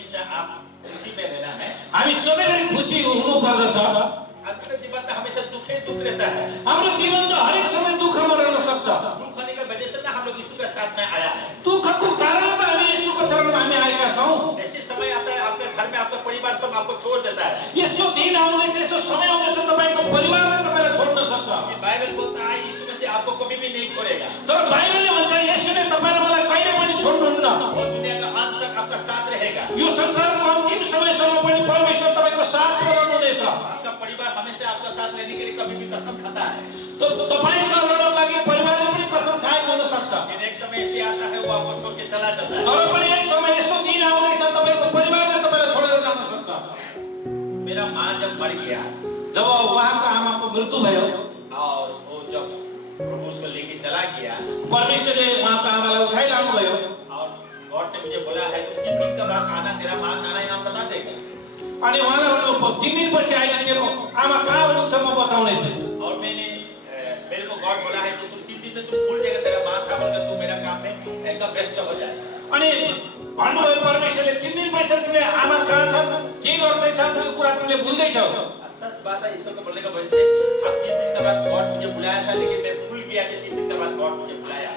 हमेशा आप खुशी में रहना है। हामी सबैले खुसी हुनु पर्दछ। आपके जीवन में हमेशा दुख ही दुख रहता है। हाम्रो जीवन त हरेक समय दुःखमा रहन सक्छ। दुख होने की वजह से ना हम लोग यीशु के साथ में आया है। दुःखको कारण त हामी येशूको चरणमा हामी आएका छौं। ऐसे समय आता है आपके घर में आपका परिवार सब आपको छोड़ देता है। यस्तो दिन आउँदैछ, यस्तो समय आउँदैछ तपाईको परिवारले तपाईलाई छोड्न सक्छ। बाइबल बोलता है यीशु में से आपको कभी भी नहीं छोड़ेगा। तर बाइबलले भन्छ येशूले तपाईलाई मलाई कहिले पनि छोड्नुहुन्न। और दुनिया का अंत तक आपका साथ रहेगा। यो संसारको अन्तिम समयसम्म पनि परमेश्वर तपाईको साथ रहनुहुनेछ। आपका परिवार हमेशा आपका साथ रहने के लिए कभी भी कसम खाता है। तो तपाईसँग रहनको लागि परिवारले पनि कसम खाएको हुन सक्छ। फिर एक समय ऐसे आता है वो आपको छोड़ के चला जाता है। तर पनि एक समय यस्तो दिन आउँदैछ तपाईको परिवारले तपाईलाई छोडेर जान सक्छ। मेरा माँ जब मर गया, जब उहाँको आमाको मृत्यु भयो और वो जब प्रभु उसको लेके चला गया, परमेश्वरले उहाँको आमालाई उठाइ लानु भयो और गॉड ने मुझे बोला है तुम जिस दिन के बाद आना, तेरा माँ खाना इनाम बता देगा। अनि उहाँलाई भन्नु 3 दिनपछि आइले तेरो आमा कहाँ हुनुहुन्छ म बताउनेछु। और मेरे को गॉड बोला है जो तुम 3 दिन में तुम भूल जाएगा तेरा माँ था बोलकर तू मेरा काम में एकदम व्यस्त हो जाए। अनि भन्नुभयो परमेश्वरले 3 दिनपछि तिमीले आमा कहाँ छ, के गर्दै छ त्यो कुरा तिमीले भुल्दै छौ। सच बात है, ईश्वर को बोलने का वजह से अब 3 दिन के बाद गॉड मुझे बुलाया था, लेकिन मैं भूल गया कि 3 दिन के बाद गॉड मुझे बुलाया।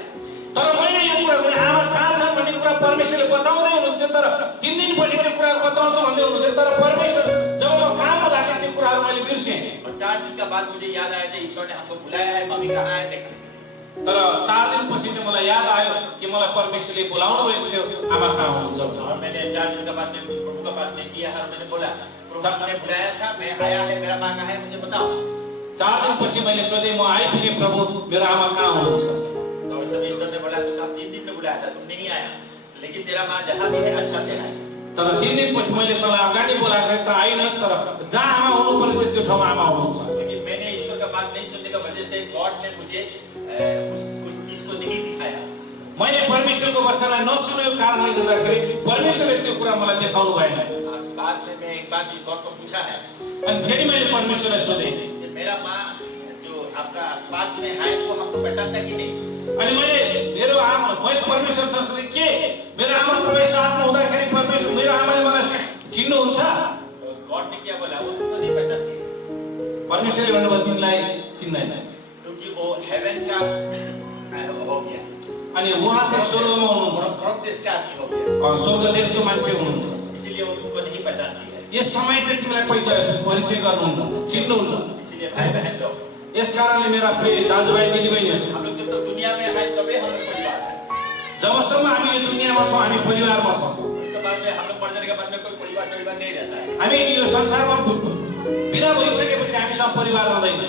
तर मैले यो कुरा भने आमा कहाँ छ भन्ने कुरा परमेश्वरले बताउँदै हुनुहुन्थ्यो, तर 3 दिनपछि त्यो कुरा बताउँछु भन्दै हुनुहुन्थ्यो, तर परमेश्वर जब म काममा लागे त्यो कुराहरु मैले बिर्सेँ। और 4 दिन के बाद मुझे याद आया कि ईश्वर ने हमको बुलाया है, मम्मी कहाँ है देखने। तर 4 दिनपछि चाहिँ मलाई याद आयो कि मलाई परमेश्वरले बोलाउनु भएको थियो, आमा कहाँ हुनुहुन्छ। और मैंने 4 दिन के बाद में प्रभु के पास में गया और मैंने बोला प्रभु ने बुलाया था, मैं आया है, मेरा माँ कहाँ है मुझे बताओ। 4 दिनपछि मैले सोधे म आइपुगे प्रभु, मेरो आमा कहाँ हुनुहुन्छ। तो उस समय ईश्वर ने बोला तुम 3 दिन में बुलाया था, तुम नहीं आया, लेकिन तेरा माँ जहाँ भी है अच्छा से है। तर 3 दिनपछि मैले तँलाई अगाडि बोलाएको त आइनस्, तर जहाँ आमा हुनु पर्यो त्यो ठाउँमा आमा हुनुहुन्छ। लेकिन मैंने ईश्वर का बात नहीं सुनने की वजह से गॉड ने मुझे उस चीज को नहीं दिखाया। मैले परमेश्वरको वचनलाई नसुनेको कारणले गर्दाखेरि परमेश्वरले त्यो कुरा मलाई देखाउनु भएन। बाद में मैं एक बार गॉड को पूछा है, अनि फेरि मैले परमेश्वरलाई सोधेँ कि मेरा माँ जो आपका पास में है वो हमको पहचानता कि नहीं। अनि मैले परमेश्वरसँग सोधेँ के मेरो आमा तपाईँ साथमा हुँदाखेरि परमेश्वर मेरो आमाले मलाई चिन्नुहुन्छ। गॉड ने क्या बोला, वो तुमको नहीं पहचानती। परमेश्वरले भन्नुभयो तिमीलाई चिन्दैन, क्योंकि वो हेवन का हो गया। अनि उहाँ चाहिँ स्वर्गमा हुनुहुन्छ, स्वर्ग देश का आदमी हो गया, स्वर्ग देशको मान्छे हुनुहुन्छ। इसीलिए वो तुमको नहीं पहचानती है। यस समय चाहिँ तिमीलाई परिचय गर्नुहुन्न, चिन्नुहुन्न। इसीलिए भाई बहन लोग, यस कारणले मेरा प्रिय दाजुभाइ दिदीबहिनीहरू, हम लोग जब तक दुनिया में है तभी हम लोग परिवार है। जबसम्म हामी यो दुनियाँमा छौँ हामी परिवारमा छौँ। उसके बाद में हम लोग मर जाने के बाद में कोई परिवार नहीं रहता है। हामी यो संसारमा बिदा भइसकेपछि हामीसँग परिवार हुँदैन।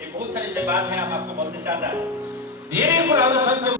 ये बहुत सारी से बात है, हम आपको बोलना चाहता है। धेरै कुराहरू छन्